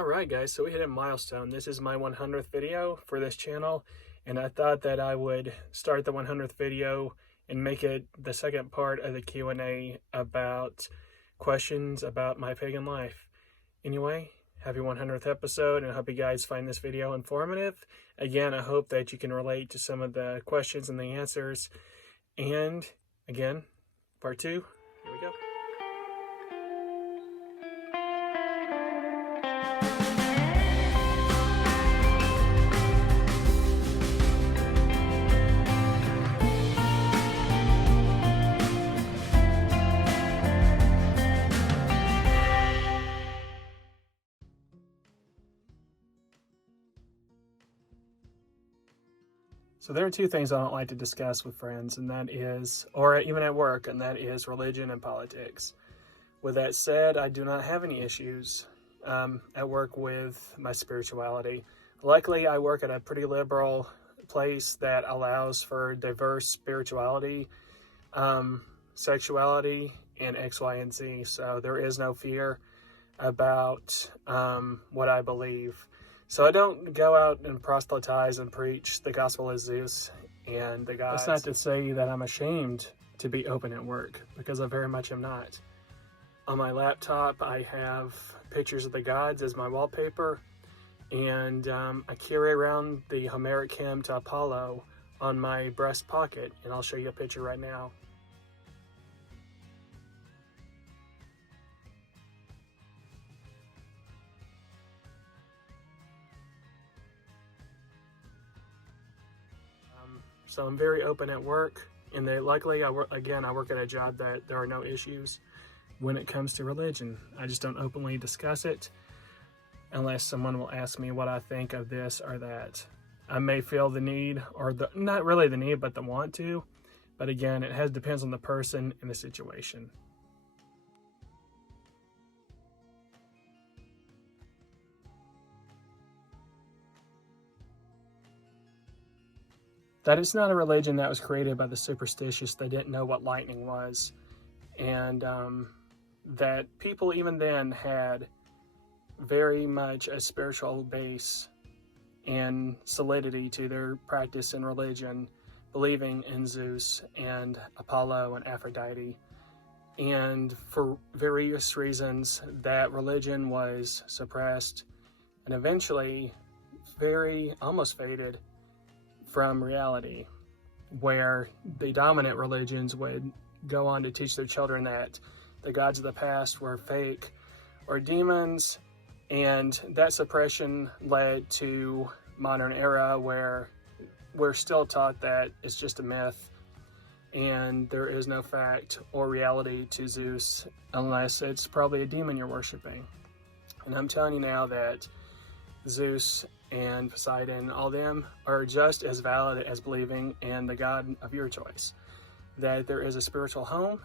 Alright guys, so we hit a milestone. This is my 100th video for this channel, and I thought that I would start the 100th video and make it the second part of the Q&A about questions about my pagan life. Anyway, happy 100th episode, and I hope you guys find this video informative. Again, I hope that you can relate to some of the questions and the answers. And again, part 2, here we go. So there are two things I don't like to discuss with friends, and that is, or even at work, and that is religion and politics. With that said, I do not have any issues at work with my spirituality. Luckily, I work at a pretty liberal place that allows for diverse spirituality, sexuality, and X, Y, and Z. So there is no fear about what I believe. So I don't go out and proselytize and preach the gospel of Zeus and the gods. That's not to say that I'm ashamed to be open at work, because I very much am not. On my laptop, I have pictures of the gods as my wallpaper, and I carry around the Homeric hymn to Apollo on my breast pocket, and I'll show you a picture right now. So I'm very open at work, and luckily I work at a job that there are no issues when it comes to religion. I just don't openly discuss it unless someone will ask me what I think of this or that. I may feel the need, or not really the need, but the want to. But again, it depends on the person and the situation. That it's not a religion that was created by the superstitious. They didn't know what lightning was. And that people even then had very much a spiritual base and solidity to their practice in religion, believing in Zeus and Apollo and Aphrodite. And for various reasons, that religion was suppressed and eventually almost faded from reality, where the dominant religions would go on to teach their children that the gods of the past were fake or demons, and that suppression led to modern era where we're still taught that it's just a myth and there is no fact or reality to Zeus unless it's probably a demon you're worshiping. And I'm telling you now that Zeus and Poseidon, all them are just as valid as believing in the God of your choice. That there is a spiritual home,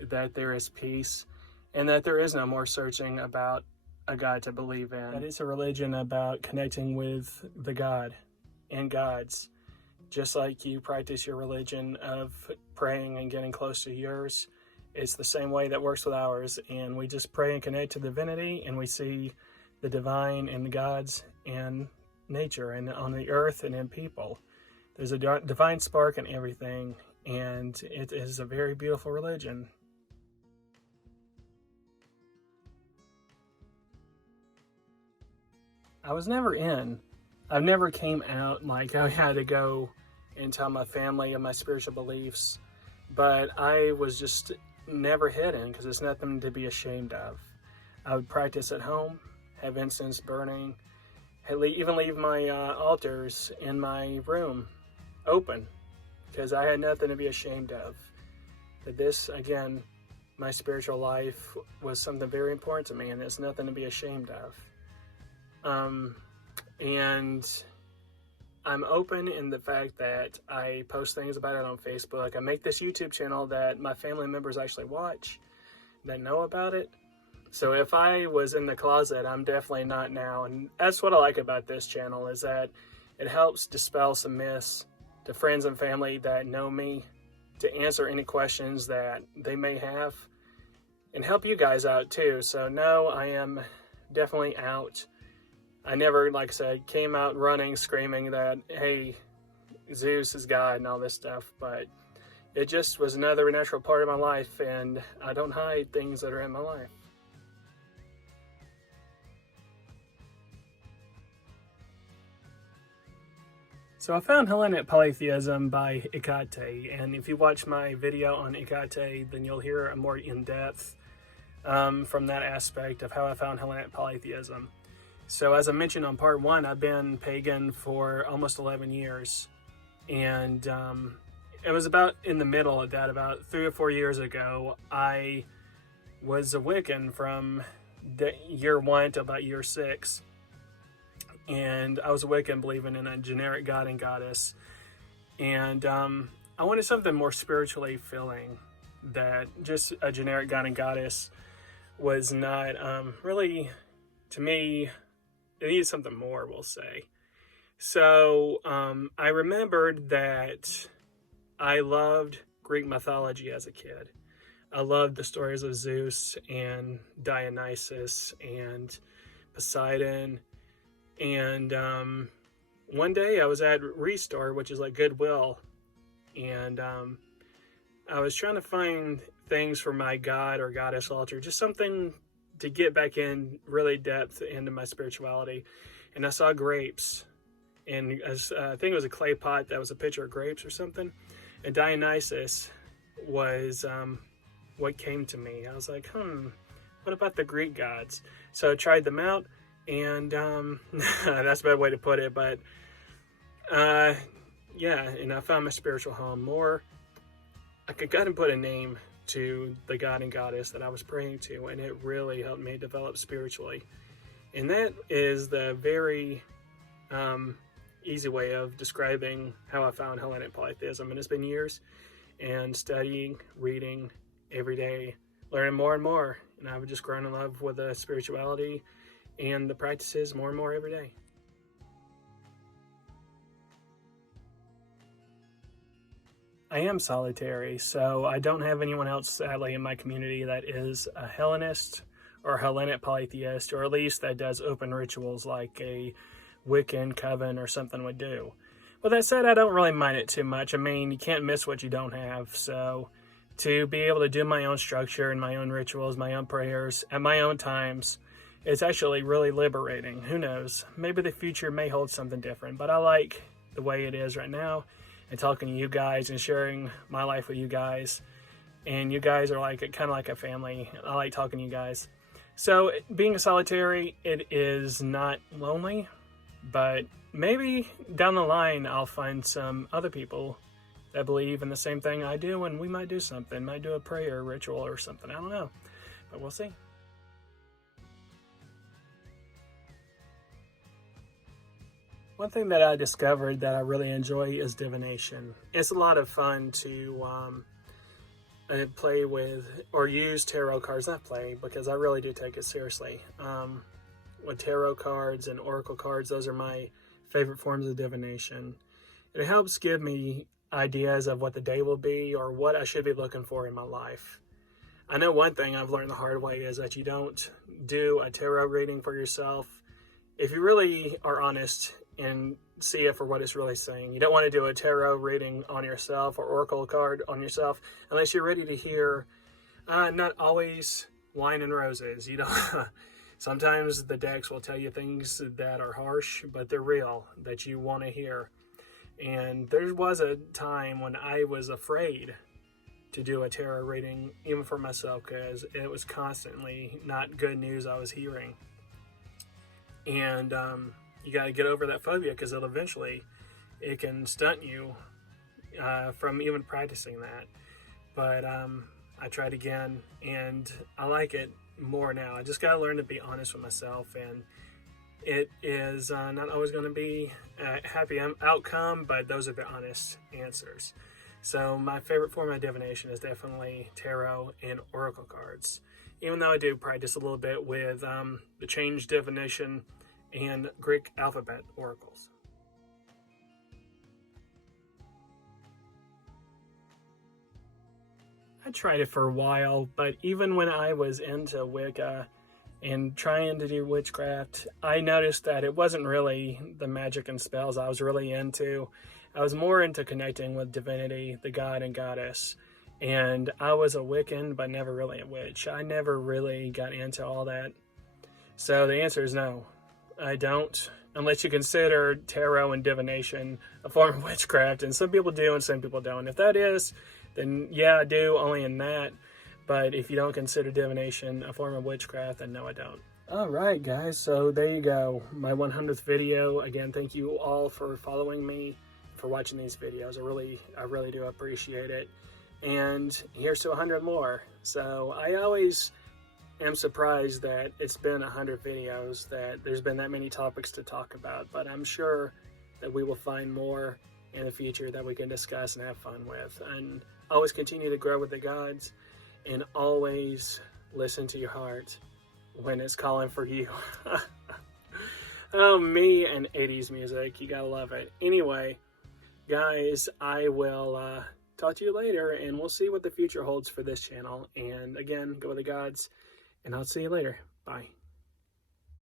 that there is peace, and that there is no more searching about a God to believe in. That it's a religion about connecting with the God and gods, just like you practice your religion of praying and getting close to yours. It's the same way that works with ours, and we just pray and connect to divinity, and we see the divine and the gods and nature and on the earth and in people. There's a divine spark in everything, and it is a very beautiful religion. I was never in. I've never came out like I had to go and tell my family of my spiritual beliefs, but I was just never hidden because it's nothing to be ashamed of. I would practice at home, have incense burning, even leave my altars in my room open because I had nothing to be ashamed of. But this, again, my spiritual life was something very important to me, and there's nothing to be ashamed of. And I'm open in the fact that I post things about it on Facebook. I make this YouTube channel that my family members actually watch, that know about it. So if I was in the closet, I'm definitely not now. And that's what I like about this channel, is that it helps dispel some myths to friends and family that know me, to answer any questions that they may have, and help you guys out too. So no, I am definitely out I never, like I said, came out running, screaming that, hey, Zeus is God and all this stuff, but it just was another natural part of my life, and I don't hide things that are in my life. So I found Hellenic Polytheism by Ikate, and if you watch my video on Ikate, then you'll hear a more in-depth from that aspect of how I found Hellenic Polytheism. So as I mentioned on part 1, I've been pagan for almost 11 years, and it was about in the middle of that, about 3 or 4 years ago, I was a Wiccan from year 1 to about year 6. And I was a Wiccan believing in a generic god and goddess. And I wanted something more spiritually filling, that just a generic god and goddess was not really, to me, it needed something more, we'll say. So I remembered that I loved Greek mythology as a kid. I loved the stories of Zeus and Dionysus and Poseidon. And one day I was at Restore, which is like Goodwill, and I was trying to find things for my god or goddess altar, just something to get back in really depth into my spirituality. And I saw grapes, and I think it was a clay pot that was a picture of grapes or something, and Dionysus was what came to me. I was like, what about the Greek gods? So I tried them out. And that's a bad way to put it, but yeah, and I found my spiritual home more. I could go ahead and put a name to the god and goddess that I was praying to, and it really helped me develop spiritually. And that is the very easy way of describing how I found Hellenic Polytheism. And it's been years, and studying, reading every day, learning more and more, and I've just grown in love with the spirituality and the practices more and more every day. I am solitary, so I don't have anyone else, sadly, in my community that is a Hellenist or Hellenic Polytheist, or at least that does open rituals like a Wiccan coven or something would do. With that said, I don't really mind it too much. I mean, you can't miss what you don't have, so to be able to do my own structure and my own rituals, my own prayers, at my own times, it's actually really liberating. Who knows? Maybe the future may hold something different, but I like the way it is right now, and talking to you guys and sharing my life with you guys. And you guys are like kind of like a family. I like talking to you guys. So being a solitary, it is not lonely, but maybe down the line I'll find some other people that believe in the same thing I do, and we might do something, might do a prayer ritual or something. I don't know, but we'll see. One thing that I discovered that I really enjoy is divination. It's a lot of fun to play with or use tarot cards. Not play, because I really do take it seriously. With tarot cards and oracle cards, those are my favorite forms of divination. It helps give me ideas of what the day will be or what I should be looking for in my life. I know one thing I've learned the hard way is that you don't do a tarot reading for yourself. If you really are honest and see it for what it's really saying, you don't want to do a tarot reading on yourself or oracle card on yourself unless you're ready to hear not always wine and roses. You know, sometimes the decks will tell you things that are harsh, but they're real, that you want to hear. And there was a time when I was afraid to do a tarot reading, even for myself, because it was constantly not good news I was hearing. And you got to get over that phobia, because it can stunt you from even practicing that. But I tried again, and I like it more now. I just got to learn to be honest with myself, and it is not always going to be a happy outcome, but those are the honest answers. So my favorite form of divination is definitely tarot and oracle cards, even though I do practice a little bit with the change divination and Greek alphabet oracles. I tried it for a while, but even when I was into Wicca, and trying to do witchcraft, I noticed that it wasn't really the magic and spells I was really into. I was more into connecting with divinity, the god and goddess. And I was a Wiccan, but never really a witch. I never really got into all that. So the answer is no. I don't, unless you consider tarot and divination a form of witchcraft. And some people do and some people don't. If that is, then yeah, I do, only in that. But if you don't consider divination a form of witchcraft, then no, I don't. All right, guys, so there you go. My 100th video. Again, thank you all for following me, for watching these videos. I really do appreciate it. And here's to 100 more. So I always am surprised that it's been 100 videos, that there's been that many topics to talk about. But I'm sure that we will find more in the future that we can discuss and have fun with. And always continue to grow with the gods. And always listen to your heart when it's calling for you. Oh, me and 80s music. You gotta love it. Anyway, guys, I will talk to you later, and we'll see what the future holds for this channel. And again, go with the gods, and I'll see you later. Bye.